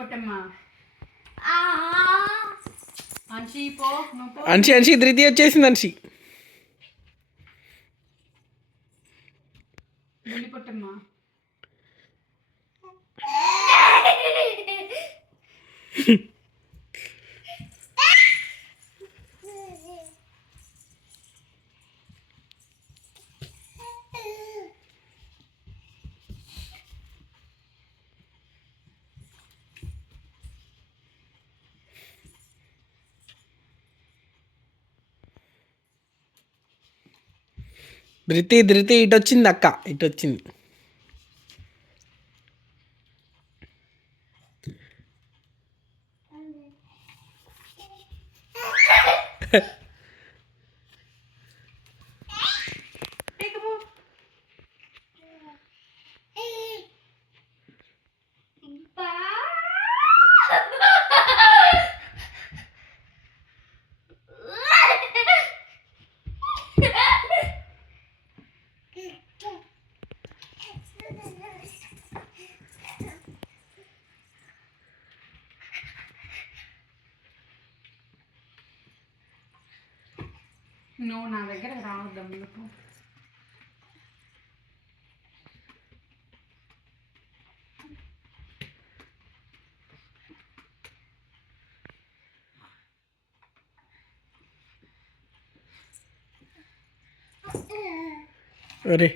పొట్టమ్మ అంశి పో అంశి ధృతి వచ్చేసింది అంశి. బుల్లి పొట్టమ్మ ధృతి ఇటు వచ్చింది అక్క, ఇటు వచ్చింది. నువ్వు నా దగ్గర రావద్దాం మీకు. అరే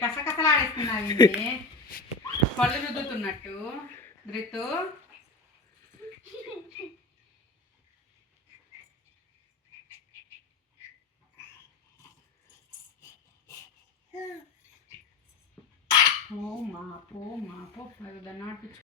కసకసలాడేస్తున్నది పళ్ళు రుద్దుతున్నట్టు ధృతు. పోమా పోమా పో దాన్ని